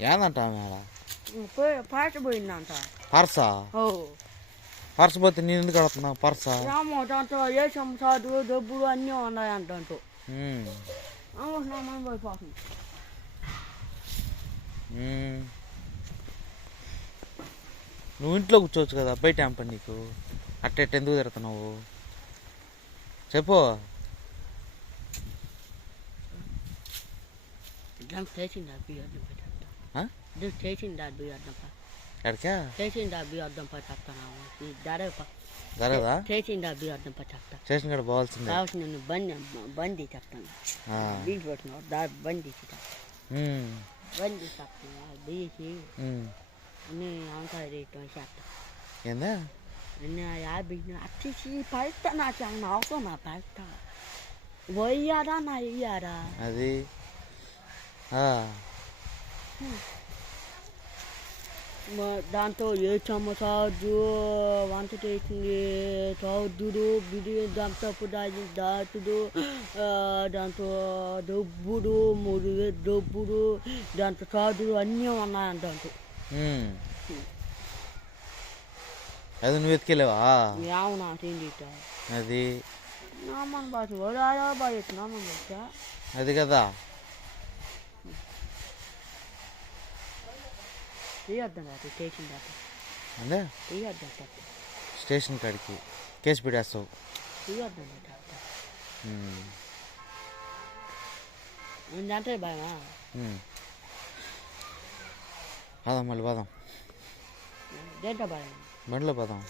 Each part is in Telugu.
ఏందంట మేడ? పాట పోయిందంట పర్సా? ఓ. పర్స్ పోతే నేను ఎందుకు అడుగుతున్నావు? పర్సా? రామో దాంట్లో ఏషం సాధువు డబ్బులు అన్నీ ఉన్నాయంట అంటూ పోయిపోతుంది. నువ్వు ఇంట్లో కూర్చోవచ్చు కదా బయట ఏం పని నీకు. అట్ట ఎందుకు తిరుగుతున్నావు చెప్పు. దానికి చేసిందా చేసిందా బియ్యం ఎక్కడికా? చేసిందా బియ్యం పట్టేస్తున్నాము ఈ ధర జరగదా? చేసిందా బియ్యం పట్టేస్తా స్టేషన్ కాడ పోవాల్సిందే. కావాల్సిన నేను బండి బండి చెప్తాను. ఆ, బియ్యం పెట్టినావు దా బండి చెప్తా బండి చెప్తాను ఉమ్. అన్నీ అంతా రేటు చేస్తా ఏందా? యాభై అచ్చేసి పడతా నా చాలా అవసరం నా పడతా పోయారా నా ఇయ్యారా? అది. దాంతో ఏ చెమ్మసాజు వంట చేసింది చౌదుడు బిడి దాంతో దాని దాటుడు దాంతో డబ్బుడు మూడు వేలు డబ్బుడు దాంతో చదువు అన్నీ ఉన్నాయి దాంతో. అది నువ్వు ఎత్తుకెళ్ళావా ఏమన్నా తిండి అది? నామన్ బాసు ఓడారా బాయ్ నామన్ బాసా అది కదా? తీయొద్దాం కాదు స్టేషన్ దాకా. అదే తీయొద్దాం స్టేషన్ కాడికి కేసు పెట్టేస్తావు. తీయొద్దాం డాక్టర్. ఉందంటే భయమా. పదాం మళ్ళీ పదాం దేంట్లో భయం బండిలో పదాం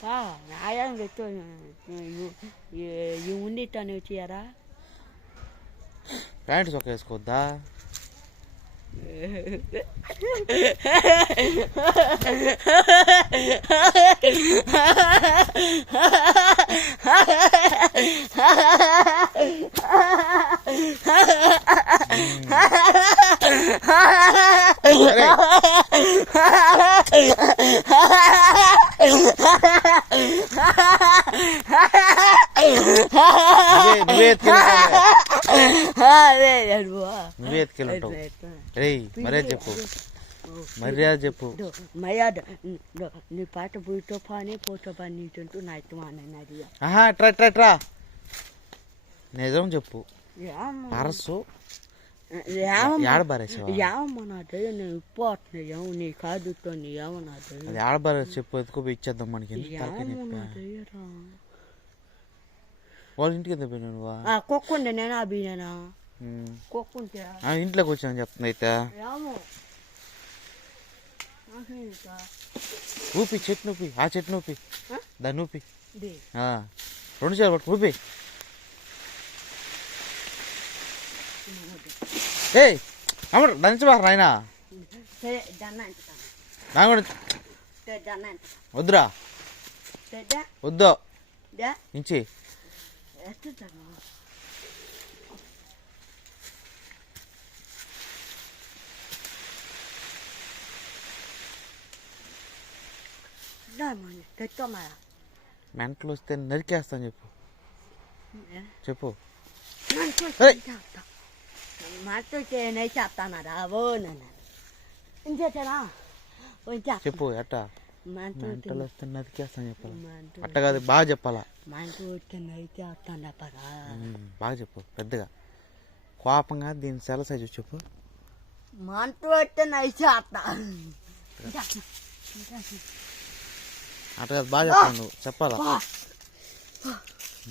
కా నాయం పెట్టు ఈ ఉండి తను వచ్చారా ప్యాంట్ చొక్క వేసుకోవద్దా? అరే, నువ్వే నువ్వే ఎత్తుకెళ్ళుంటావులే. నువ్వే ఎత్తుకెళ్ళుంటావు రేయ్ మర్యాద చెప్పు. మర్యాద చెప్పు. మర్యాద నీ పాట పోయితో పని పోతో పని నీటుంటూ నా ఇష్టం అన్నది ఆహా ట్రా ట్రా ట్రా. నిజం చెప్పు. ఏమో నా ఏమో నీ కాదుతో నీ ఏమో నా దయ. అది ఆడ బారేసి చెప్పు ఎత్తుకోపోయి ఇచ్చేద్దాం మనకి ఎందుకు తలకాయ ఏమో నా నొప్పి? దయరా వాళ్ళ ఇంటికి ఎందుకు పోయినావు నువ్వా? ఆ కుక్కుండే నేను అభినేనా ఉమ్. కుక్కుంటే ఆ, ఇంట్లోకి వచ్చాను చెప్తుంది అయితే? ఊపి చెట్టు నూపి ఆ చెట్టు నూపి. ఆ? దాన్ని నూపి ఇది ఆ, రెండు చేయాలి పట్టు ఊపి. ఏయ్ అమ్మడు దంచబారు నాయనా నా కూడా వద్దురా. వద్దు. ఇంచి. ఎత్తుతాను దామని తెచ్చోమారా మెంటలు వస్తే నరికేస్తాను చెప్పు చెప్పు మనతో ఏయ్. చేస్తా మనతో చేయనే చేస్తానరా ఓ నన్ను చెప్పు ఎట్టా మెంటలు వస్తే నరికేస్తాను చెప్పాలి? అట్ట కాదు బాగా చెప్పాలా? మనతో వచ్చినవి చేస్తాను ఉమ్, బాగా చెప్పు పెద్దగా. కోపంగా దీని సెల సైజు చెప్పు. మనతో వచ్చినవి చేస్తా అట్ట కాదు బాగా చెప్పాలి నువ్వు? చెప్పాలా?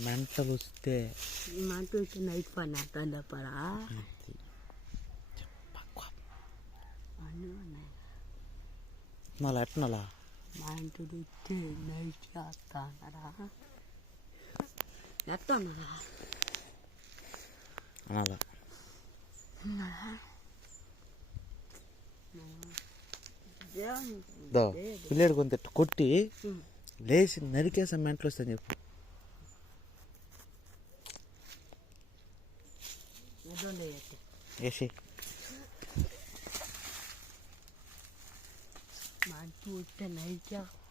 మెంటలు వస్తే మనతో వచ్చినవి పని అర్థం ఉన్నాయి మళ్ళీ ఎట్టనలా మా ఇంటి వచ్చి నైట్ చేస్తానరా ఎత్తన్నారా అనాలా పిల్లేడు కొంత కొట్టి లేచి నరికేసా మెంటలు వస్తాను చెప్పు. వేసి మా ఇంటి వచ్చి నైట్ చేస్తా